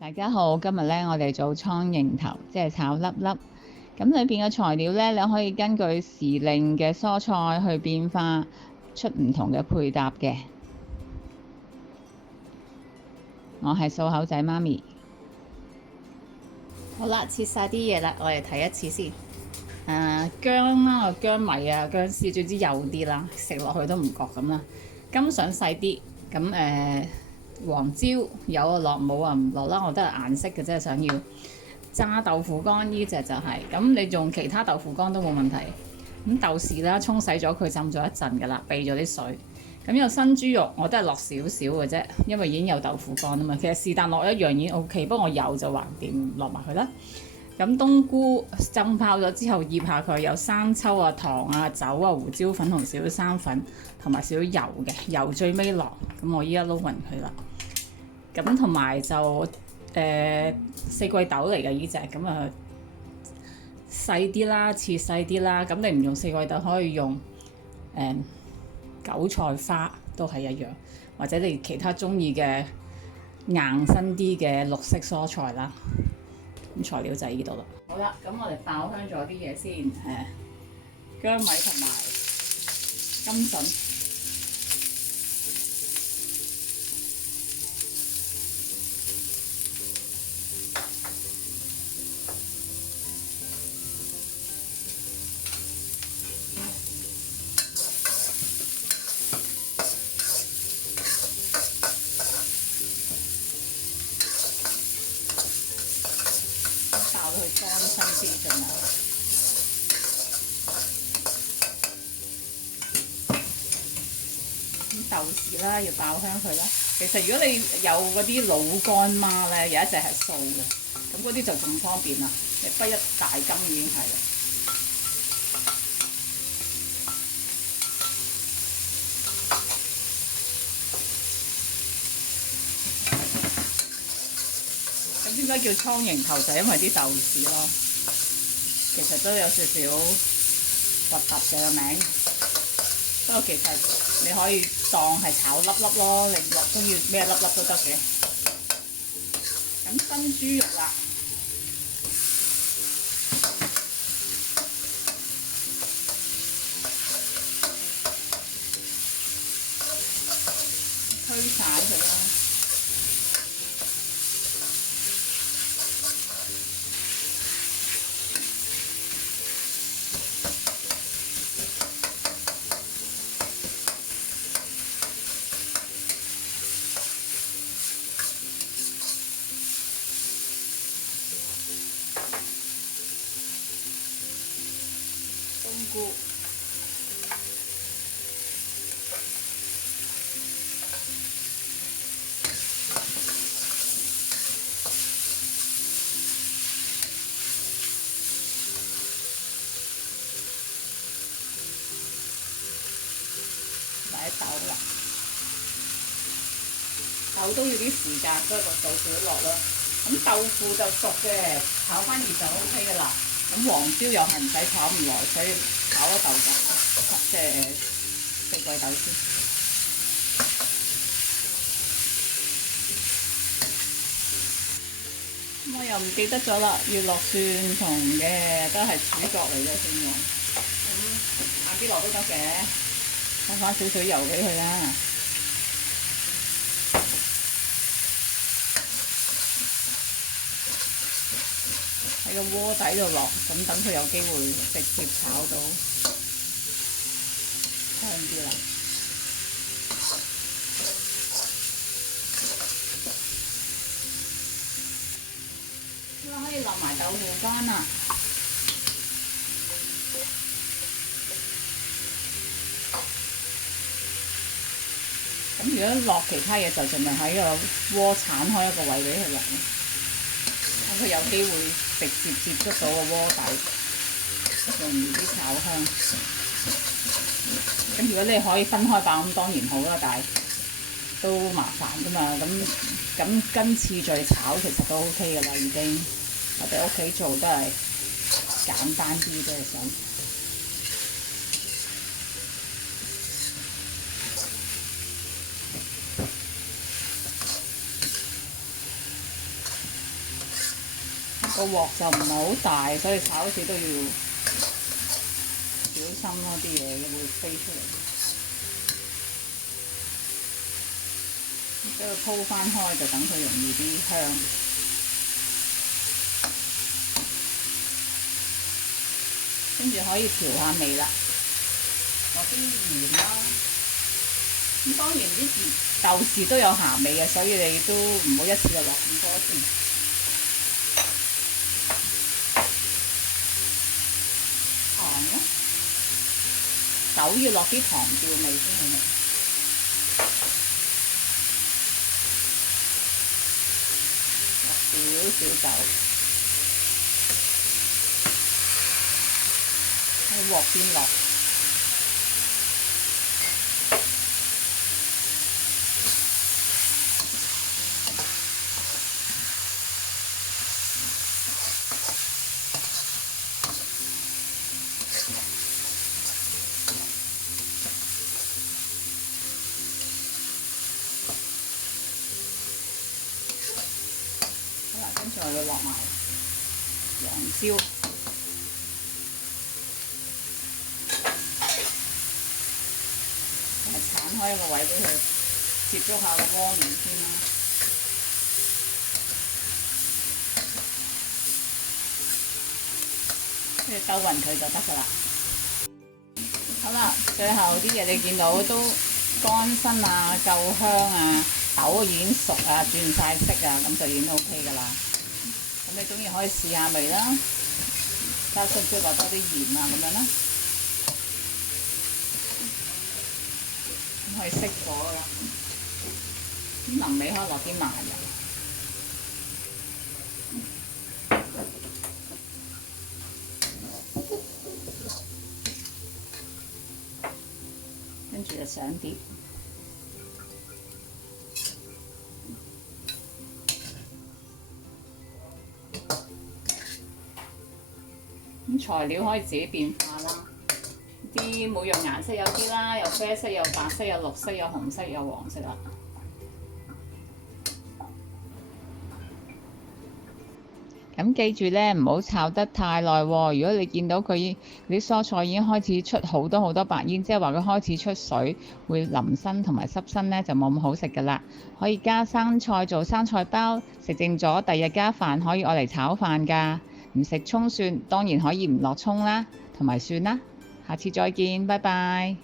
大家好，今日咧我哋做蒼蠅頭，即係炒粒粒。咁裏邊嘅材料咧，你可以根據時令嘅蔬菜去變化出唔同嘅配搭嘅。我係數口仔媽咪。好啦，切晒啲嘢啦，我哋睇一次先。薑啦，薑米啊，薑絲，總之幼啲啦，食落去都唔覺咁啦。金想細啲，咁黃椒有啊落，冇啊唔落啦，我都係顏色嘅啫，想要。炸豆腐乾呢隻就係、咁，你用其他豆腐乾都冇問題。咁豆豉啦，沖洗咗佢，浸咗一陣㗎啦，避咗啲水。咁有新豬肉，我都係落少少嘅啫，因為已經有豆腐乾啊嘛。其實是但落一樣已經 OK，不過我有就橫掂落埋佢啦。咁冬菇浸泡咗之後醃下佢，有生抽啊、糖啊、酒啊、胡椒粉同少少生粉，同埋少少油嘅，油最尾落。咁我依家撈勻佢啦。咁同埋就四季豆嚟嘅呢隻，咁啊細啲啦，切細啲啦。咁你唔用四季豆，可以用韭菜花都係一樣，或者你其他中意嘅硬身啲嘅綠色蔬菜啦。咁材料就喺呢度啦。好啦，咁我哋爆香咗啲嘢先，薑米同埋甘筍。爆到佢乾身先盡量。咁豆豉啦，要爆香佢啦。其實如果你有嗰啲老乾媽咧，有一隻係素嘅，咁嗰啲就仲方便啦。你不一大羹已經係啦。咁點解叫蒼蠅頭就係因為啲豆豉咯。其實都有少少核突嘅個名，不過其實你可以當係炒粒粒咯，你落中意咩粒粒都得嘅。咁新豬肉啦，推散佢啦。冬菇，擺豆啦，豆都要啲時間，所以個豆少落啦。咁豆腐就熟嘅，炒翻熱就 OK 噶啦。咁黃椒又係唔使炒唔耐，所以炒咗豆就即係四季豆先。我又唔記得咗啦，要落蒜同嘅，都係主角嚟嘅蒜蓉。咁嗌啲落都得嘅，放翻少少油俾佢啦。喺個鍋底度落，咁等佢有機會直接炒到香啲啦。可以落埋豆腐乾啦。咁如果落其他嘢就盡量喺個鍋鏟開一個位俾佢落，等佢有機會直接接觸到個鍋底，容易啲炒香。咁如果你可以分開爆咁當然好啦，但係都麻煩㗎嘛。咁跟次序炒其實都 OK 㗎啦，已經。我哋屋企做都係簡單啲啫，想。個鑊就唔係好大，所以炒時都要小心咯，啲嘢會飛出嚟。俾佢鋪翻開，就等佢容易啲香。跟住可以調下味啦，落啲鹽啦。咁當然啲豆豉都有鹹味嘅，所以你都唔好一次就落咁多先。糖咯，酒要落啲糖調味先好味。落少少酒，喺鑊邊落。跟住我要落埋黃椒，剷開一個位俾佢接觸下個鍋面先啦。跟住兜勻佢就得㗎啦。好啦，最後啲嘢你見到都乾身啊，夠香啊，豆已經熟啊，轉晒色啊，咁就已經 OK 㗎啦。咁你中意可以試下味啦，睇下需唔需要落多啲鹽啊咁樣啦。咁可以熄火㗎啦。咁臨尾可以落啲麻油。跟住就上碟。咁材料可以自己變化啦，啲每樣顏色有啲啦，有啡色、有白色、有綠色、有紅色、有黃色啦。咁記住咧，唔好炒得太耐喎。如果你見到佢啲蔬菜已經開始出好多白煙，即係話佢開始出水，會淋身同埋濕身咧，就冇咁好食噶啦。可以加生菜做生菜包，食剩咗第日加飯可以愛嚟炒飯㗎。唔食葱蒜，當然可以唔落葱啦，同埋蒜啦。下次再見，拜拜。